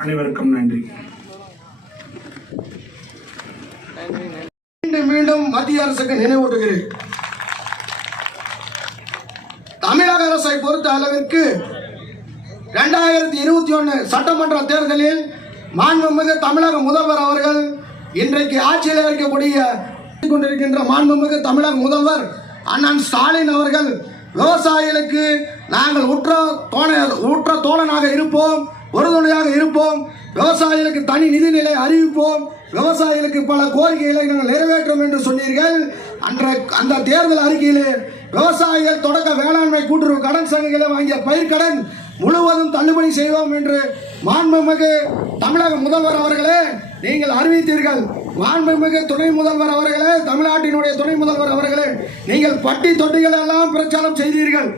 அனைவருக்கும் நன்றி. மீண்டும் மீண்டும் மத்திய அரசுக்கு நினைவூட்டுகிறேன். தமிழக அரசை பொறுத்த அளவிற்கு இரண்டாயிரத்தி இருபத்தி ஒன்று சட்டமன்ற தேர்தலில் மாண்புமிகு தமிழக முதல்வர் அவர்கள் இன்றைக்கு ஆட்சியில் இருக்கக்கூடிய கொண்டிருக்கின்ற மாண்புமிகு தமிழக முதல்வர் அண்ணன் ஸ்டாலின் அவர்கள் விவசாயிகளுக்கு நாங்கள் உற்ற தோண உற்ற தோழனாக இருப்போம். உறுதுணையாக இருப்போம். விவசாயிகளுக்கு தனி நிதிநிலை அறிவிப்போம். விவசாயிகளுக்கு பல கோரிக்கைகளை நாங்கள் நிறைவேற்றும் என்று சொன்னீர்கள். அன்ற அந்த தேர்தல் அறிக்கையிலே விவசாயிகள் தொடக்க வேளாண்மை கூட்டுறவு கடன் சங்கங்களை வாங்கிய பயிர்க்கடன் முழுவதும் தள்ளுபடி செய்வோம் என்று மாண்புமிகு தமிழக முதல்வர் அவர்களே நீங்கள் அறிவித்தீர்கள். மாண்புமிகு துணை முதல்வர் அவர்களே தமிழ்நாட்டினுடைய துணை முதல்வர் அவர்களே நீங்கள் பட்டி தொட்டிகள் எல்லாம் பிரச்சாரம் செய்தீர்கள்.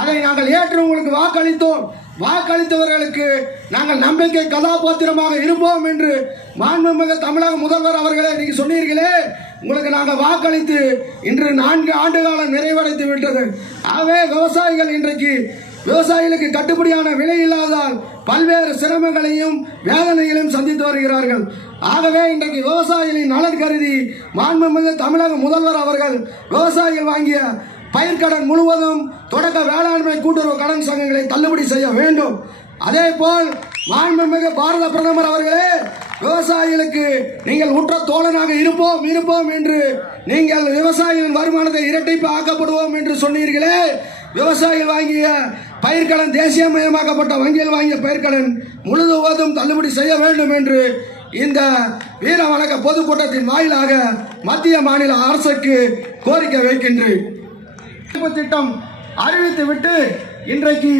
அதை நாங்கள் ஏற்று உங்களுக்கு வாக்களித்தோம். வாக்களித்தவர்களுக்கு நாங்கள் நம்பிக்கை கதாபாத்திரமாக இருப்போம் என்று மாண்புமிகு தமிழக முதல்வர் அவர்களே நீங்க சொன்னீர்களே. உங்களுக்கு நாங்கள் வாக்களித்து இன்று நான்கு ஆண்டு காலம் நிறைவடைத்து விட்டது. ஆகவே விவசாயிகள் இன்றைக்கு விவசாயிகளுக்கு கட்டுப்படியான விலை இல்லாதால் பல்வேறு சிரமங்களையும் வேதனைகளையும் சந்தித்து வருகிறார்கள். ஆகவே இன்றைக்கு விவசாயிகளின் நலன் கருதி மாண்புமிகு தமிழக முதல்வர் அவர்கள் விவசாயிகள் வாங்கிய பயிர்க்கடன் முழுவதும் தொடக்க வேளாண்மை கூட்டுறவு கடன் சங்கங்களை தள்ளுபடி செய்ய வேண்டும். அதே போல் மாண்புமிகு பாரத பிரதமர் அவர்களே விவசாயிகளுக்கு நீங்கள் உற்ற தோழனாக இருப்போம் இருப்போம் என்று நீங்கள் விவசாயிகளின் வருமானத்தை இரட்டிப்பு ஆக்கப்படுவோம் என்று சொன்னீர்களே. விவசாயிகள் வாங்கிய பயிர்க்கடன் தேசியமயமாக்கப்பட்ட வங்கியில் வாங்கிய பயிர்க்கடன் முழுவதும் தள்ளுபடி செய்ய வேண்டும் என்று இந்த வீர வணக்க பொதுக்கூட்டத்தின் வாயிலாக மத்திய மாநில அரசுக்கு கோரிக்கை வைக்கின்றேன். திட்டம் அறிவித்து விட்டு இன்றைக்கு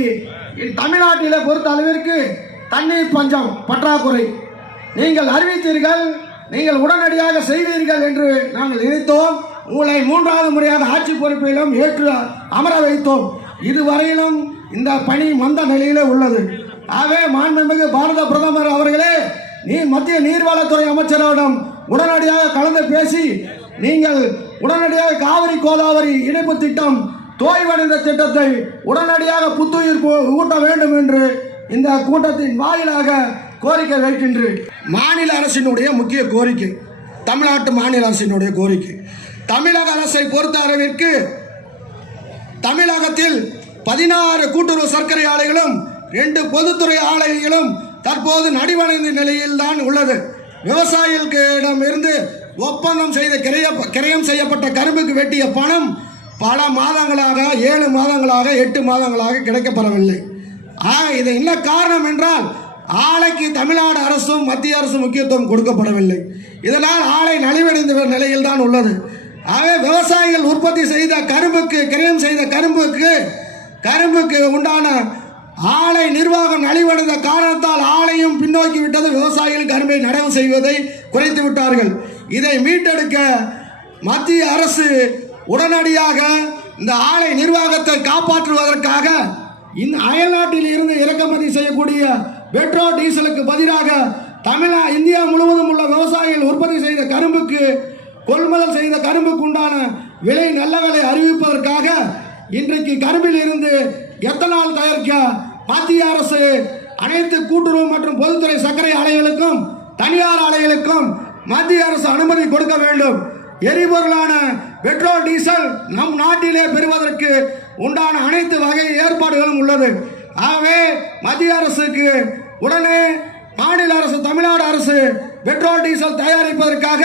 தமிழ்நாட்டில பொறுத்த அளவிற்கு தண்ணீர் பஞ்சம் பற்றாக்குறை. நீங்கள் அறிவித்தீர்கள் நீங்கள் உடனடியாக செய்வீர்கள் என்று நாங்கள் நினைத்தோம். உங்களை மூன்றாவது முறையாக ஆட்சி பொறுப்பிலும் ஏற்று அமர வைத்தோம். இதுவரையிலும் இந்த பணி மந்த நிலையிலே உள்ளது. ஆகவே மாண்புமிகு பாரத பிரதமர் அவர்களே நீ மத்திய நீர்வளத்துறை அமைச்சரிடம் உடனடியாக கலந்து பேசி நீங்கள் உடனடியாக காவிரி கோதாவரி இணைப்பு திட்டம் தோய்வடைந்த திட்டத்தை உடனடியாக புத்துயிர் ஊட்ட வேண்டும் என்று இந்த கூட்டத்தின் வாயிலாக கோரிக்கை வைக்கின்றேன். மாநில அரசினுடைய முக்கிய கோரிக்கை தமிழ்நாட்டு மாநில அரசினுடைய கோரிக்கை. தமிழக அரசை பொறுத்த அளவிற்கு தமிழகத்தில் பதினாறு கூட்டுறவு சர்க்கரை ஆலைகளும் ரெண்டு பொதுத்துறை ஆலைகளும் தற்போது நடிவடைந்த நிலையில் தான் உள்ளது விவசாயிகளிடம் இருந்து ஒப்பந்தம் செய்த கிரைய கிரயம் செய்யப்பட்ட கரும்புக்கு வெட்டிய பணம் பல மாதங்களாக ஏழு மாதங்களாக எட்டு மாதங்களாக கிடைக்கப்பெறவில்லை. ஆக இது என்ன காரணம் என்றால் ஆலைக்கு தமிழ்நாடு அரசும் மத்திய அரசும் முக்கியத்துவம் கொடுக்கப்படவில்லை. இதனால் ஆலை நலிவடைந்த நிலையில் தான் உள்ளது. ஆகவே விவசாயிகள் உற்பத்தி செய்த கரும்புக்கு கிரயம் செய்த கரும்புக்கு கரும்புக்கு உண்டான ஆலை நிர்வாகம் நலிவடைந்த காரணத்தால் ஆலையும் பின்னோக்கி விட்டது விவசாயிகள் கரும்பை நடவு செய்வதை குறைத்து விட்டார்கள். இதை மீட்டெடுக்க மத்திய அரசு உடனடியாக இந்த ஆலை நிர்வாகத்தை காப்பாற்றுவதற்காக இந்த அயல்நாட்டில் இருந்து இறக்குமதி செய்யக்கூடிய பெட்ரோல் டீசலுக்கு பதிலாக தமிழா இந்தியா முழுவதும் உள்ள விவசாயிகள் உற்பத்தி செய்த கரும்புக்கு கொள்முதல் செய்த கரும்புக்கு உண்டான விலை நல்ல விலை அறிவிப்பதற்காக இன்றைக்கு கரும்பில் இருந்து எத்தனால் தயாரிக்க மத்திய அரசு அனைத்து கூட்டுறவு மற்றும் பொதுத்துறை சர்க்கரை ஆலைகளுக்கும் தனியார் ஆலைகளுக்கும் மத்திய அரசு அனுமதி கொடுக்க வேண்டும். எரிபொருளான பெட்ரோல் டீசல் நம் நாட்டிலே பெறுவதற்கு உண்டான அனைத்து வகை ஏற்பாடுகளும் உள்ளது. ஆகவே மத்திய அரசுக்கு உடனே மாநில அரசு தமிழ்நாடு அரசு பெட்ரோல் டீசல் தயாரிப்பதற்காக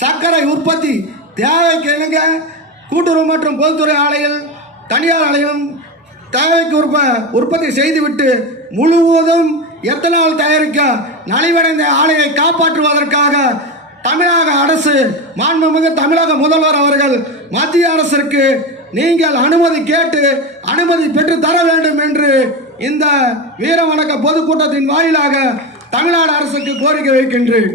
சர்க்கரை உற்பத்தி தேவைக்கு இணங்க கூட்டுறவு மற்றும் பொதுத்துறை ஆலைகள் தனியார் ஆலைகளும் தேவைக்கு உற்ப உற்பத்தி செய்துவிட்டு முழுவதும் எத்தனால் தயாரிக்க நலிவடைந்த ஆலையை காப்பாற்றுவதற்காக தமிழக அரசு மாண்புமிகு தமிழக முதல்வர் அவர்கள் மத்திய அரசிற்கு நீங்கள் அனுமதி கேட்டு அனுமதி பெற்று தர வேண்டும் என்று இந்த வீர வணக்க பொதுக்கூட்டத்தின் வாயிலாக தமிழ்நாடு அரசுக்கு கோரிக்கை வைக்கின்றேன்.